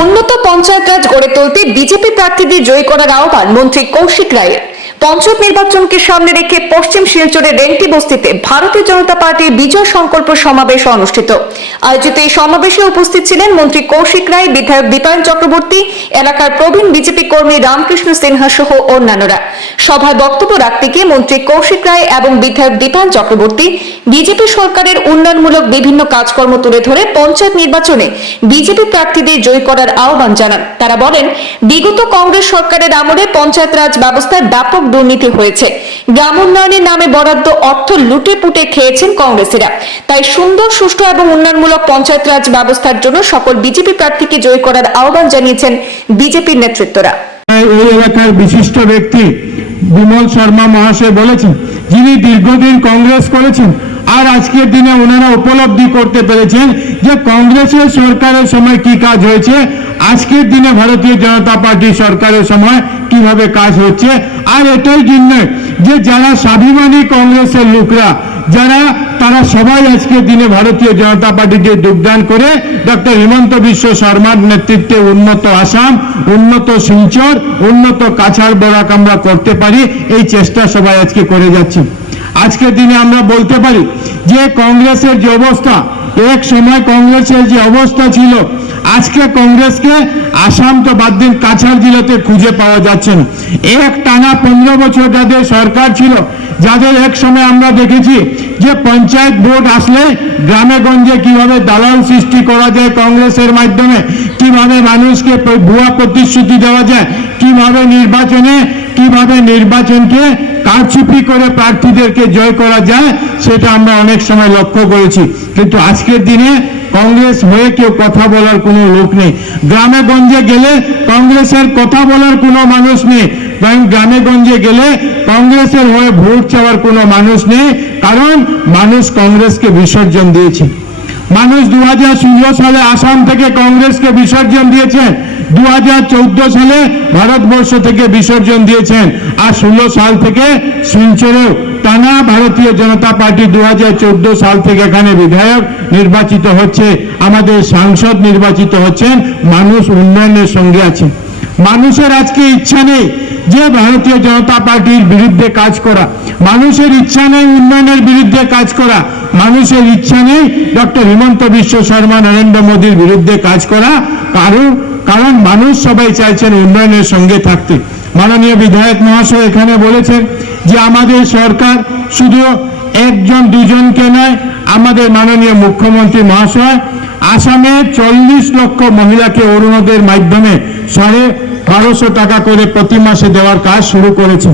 উন্নত পঞ্চায়েত রাজ গড়ে তুলতে বিজেপি প্রার্থীদের জয়ী করার আহ্বান মন্ত্রী কৌশিক রায়ের। পঞ্চায়েত নির্বাচনকে সামনে রেখে পশ্চিম শিলচরের রেংটি বস্তিতে ভারতীয় জনতা পার্টির বিজয় সংকল্প সমাবেশ অনুষ্ঠিত। আয়োজিত এই সমাবেশে উপস্থিত ছিলেন মন্ত্রী কৌশিক রায়, বিধায়ক দীপায়ন চক্রবর্তী, এলাকার প্রবীণ বিজেপি কর্মী রামকৃষ্ণ সিনহা সহ অন্যান্যরা। সভায় বক্তব্য রাখতে গিয়ে মন্ত্রী কৌশিক রায় এবং বিধায়ক দীপায়ন চক্রবর্তী বিজেপি সরকারের উন্নয়নমূলক বিভিন্ন কাজকর্ম তুলে ধরে পঞ্চায়েত নির্বাচনে বিজেপি প্রার্থীদের জয় করার আহ্বান জানান। তারা বলেন, বিগত কংগ্রেস সরকারের আমলে পঞ্চায়েত রাজ ব্যবস্থায় ব্যাপক দুর্নীতি হয়েছে। গ্রাম উন্নয়নের নামে বরাদ্দ অর্থ লুটে পুটে খেয়েছেন কংগ্রেসীরা। তাই সুন্দর, সুষ্ঠু এবং উন্নয়নমূলক পঞ্চায়েত রাজ ব্যবস্থার জন্য সকল বিজেপি প্রার্থীকে জয় করার আহ্বান জানিয়েছেন বিজেপির নেতৃত্বরা। এই এলাকার বিশিষ্ট ব্যক্তি বিমল শর্মা মহাশয় বলেছেন, যিনি দীর্ঘদিন কংগ্রেস করেছেন আর আজকের দিনে ওনারা উপলব্ধি করতে পেরেছেন যে কংগ্রেসের সরকারের সময় কি কাজ হয়েছে, আজকের দিনে ভারতীয় জনতা পার্টি সরকারের সময় কীভাবে কাজ হচ্ছে, আর এটাই জন্য যে যারা স্বাভিমানী কংগ্রেসের লোকরা, যারা, তারা সবাই আজকের দিনে ভারতীয় জনতা পার্টিতে যোগদান করে ডক্টর হিমন্ত বিশ্ব শর্মার নেতৃত্বে উন্নত আসাম, উন্নত শিলচর, উন্নত কাছাড় বরাক আমরা করতে পারি, এই চেষ্টা সবাই আজকে করে যাচ্ছি। আজকের দিনে আমরা বলতে পারি যে কংগ্রেসের যে অবস্থা, এক সময় কংগ্রেসের যে অবস্থা ছিল, আজকে কংগ্রেসকে আসাম তো বাদ দিন কাছাড় জেলাতে খুঁজে পাওয়া যাচ্ছে না। এক টানা পনেরো বছর যাদের সরকার ছিল, যাদের এক সময় আমরা দেখেছি যে পঞ্চায়েত ভোট আসলে গ্রামে গঞ্জে কীভাবে দালাল সৃষ্টি করা যায় কংগ্রেসের মাধ্যমে, কীভাবে মানুষকে ভুয়া প্রতিশ্রুতি দেওয়া যায়, কীভাবে নির্বাচনে, কীভাবে নির্বাচনকে কারচুপি করে প্রার্থীদেরকে জয় করা যায়, সেটা আমরা অনেক সময় লক্ষ্য করেছি। কিন্তু আজকের দিনে কংগ্রেস হয়ে কেউ কথা বলার কোনো লোক নেই। গ্রামে গঞ্জে গেলে কংগ্রেসের কথা বলার কোনো মানুষ নেই। কারণ গ্রামে গঞ্জে গেলে কংগ্রেসের হয়ে ভোট চাওয়ার কোনো মানুষ নেই। কারণ মানুষ কংগ্রেসকে বিসর্জন দিয়েছে। মানুষ দু হাজার ষোলো সালে আসাম থেকে কংগ্রেসকে বিসর্জন দিয়েছেন দু হাজার চোদ্দ সালে ভারতবর্ষ থেকে বিসর্জন দিয়েছেন আর ষোলো সাল থেকে শিলচরেও টানা ভারতীয় জনতা পার্টি দু হাজার চোদ্দ সাল থেকে এখানে বিধায়ক নির্বাচিত হচ্ছে, আমাদের সাংসদ নির্বাচিত হচ্ছেন, মানুষ উন্নয়নের সঙ্গে আছে মানুষের আজকে ইচ্ছা নেই যে ভারতীয় জনতা পার্টির বিরুদ্ধে কাজ করা। মানুষের ইচ্ছা নেই উন্নয়নের বিরুদ্ধে কাজ করা। মানুষের ইচ্ছা নেই ডক্টর হিমন্ত বিশ্ব শর্মা, নরেন্দ্র মোদীর বিরুদ্ধে কাজ করা। কারণ কারণ মানুষ সবাই চাইছেন উন্নয়নের সঙ্গে থাকতে। মাননীয় বিধায়ক মহাশয় এখানে বলেছেন যে আমাদের সরকার শুধু একজন, দুজনকে নয়, আমাদের মাননীয় মুখ্যমন্ত্রী মহাশয় আসামে চল্লিশ লক্ষ মহিলাকে অরুণোদয়ের মাধ্যমে সাড়ে বারোশো টাকা করে প্রতি মাসে দেওয়ার কাজ শুরু করেছে।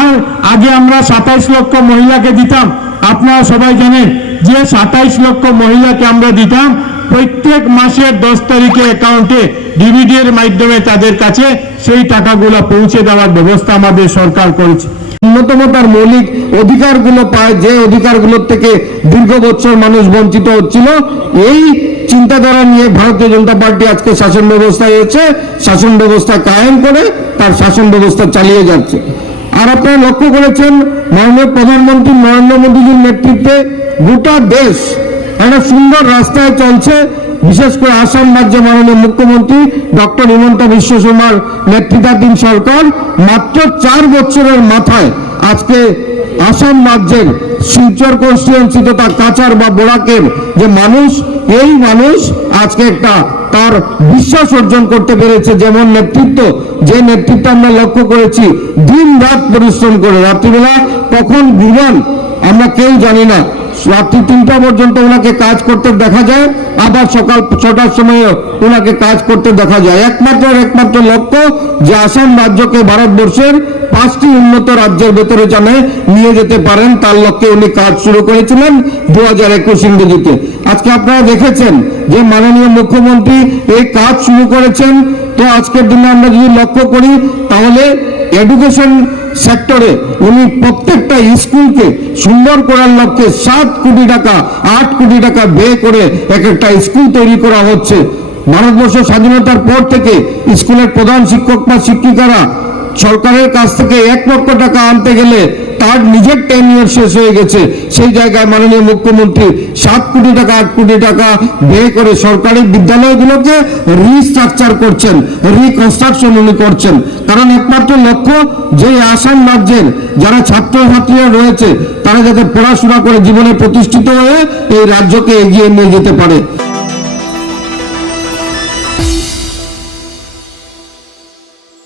আর আগে আমরা সাতাইশ লক্ষ মহিলাকে দিতাম, আপনারা সবাই জানেন যে সাতাইশ লক্ষ মহিলাকে আমরা দিতাম প্রত্যেক মাসের দশ তারিখে অ্যাকাউন্টে ডিভিডি এর মাধ্যমে তাদের কাছে সেই টাকাগুলো পৌঁছে দেওয়ার ব্যবস্থা আমাদের সরকার করেছে। ন্যূনতম তার মৌলিক অধিকারগুলো পায়, যে অধিকারগুলোর থেকে দীর্ঘ বছর মানুষ বঞ্চিত হচ্ছিল, এই চিন্তাধারা নিয়ে ভারতীয় জনতা পার্টি আজকে শাসন ব্যবস্থায় এসেছে, শাসন ব্যবস্থা কায়েম করে তার শাসন ব্যবস্থা চালিয়ে যাচ্ছে। আর আপনারা লক্ষ্য করেছেন, মাননীয় প্রধানমন্ত্রী নরেন্দ্র মোদীজির নেতৃত্বে গোটা দেশ একটা সুন্দর রাস্তায় চলছে বিশেষ করে আসাম রাজ্যে মাননীয় মুখ্যমন্ত্রী ডক্টর হিমন্ত বিশ্ব শর্মার নেতৃত্বাধীন সরকার মাত্র চার বছরের মাথায় আজকে আসাম রাজ্যের শিলচর কনস্টিটুয়েন্সি তথা কাচার বা বোরাকের যে মানুষ, এই মানুষ আজকে একটা তার বিশ্বাস অর্জন করতে পেরেছে যেমন নেতৃত্ব। যে নেতৃত্ব আমরা লক্ষ্য করেছি দিন রাত পরিশ্রম করে, রাত্রিবেলা কখন বিমান, আমরা কেউ জানি না। রাত্রি তিনটা পর্যন্ত ওনাকে কাজ করতে দেখা যায়, আবার সকাল ছটার সময় ওনাকে কাজ করতে দেখা যায়। একমাত্র একমাত্র লক্ষ্য যে আসাম রাজ্যকে ভারতবর্ষের পাঁচটি উন্নত রাজ্যের ভেতরে জানে নিয়ে যেতে পারেন, তার লক্ষ্যে উনি কাজ শুরু করেছিলেন দু হাজার একুশ ইংরেজিতে। আজকে আপনারা দেখেছেন যে মাননীয় মুখ্যমন্ত্রী এই কাজ শুরু করেছেন। তো আজকের দিনে আমরা যদি লক্ষ্য করি, তাহলে এডুকেশন সেক্টরে উনি প্রত্যেকটা স্কুলকে সুন্দর করার লক্ষ্যে সাত কোটি টাকা, আট কোটি টাকা ব্যয় করে এক একটা স্কুল তৈরি করা হচ্ছে। ভারতবর্ষ স্বাধীনতার পর থেকে স্কুলের প্রধান শিক্ষক বা শিক্ষিকারা সরকারের কাছ থেকে এক লক্ষ টাকা আনতে গেলে তার নিজের টেন ইয়ার শেষ হয়ে গেছে। সেই জায়গায় মাননীয় মুখ্যমন্ত্রী সাত কোটি টাকা, আট কোটি টাকা ব্যয় করে সরকারি বিদ্যালয়গুলোকে রিস্ট্রাকচার করছেন রিকনস্ট্রাকশন উনি করছেন। কারণ একমাত্র লক্ষ্য যে আসাম রাজ্যের যারা ছাত্রছাত্রীরা রয়েছে, তারা যাতে পড়াশোনা করে জীবনে প্রতিষ্ঠিত হয়ে এই রাজ্যকে এগিয়ে নিয়ে যেতে পারে।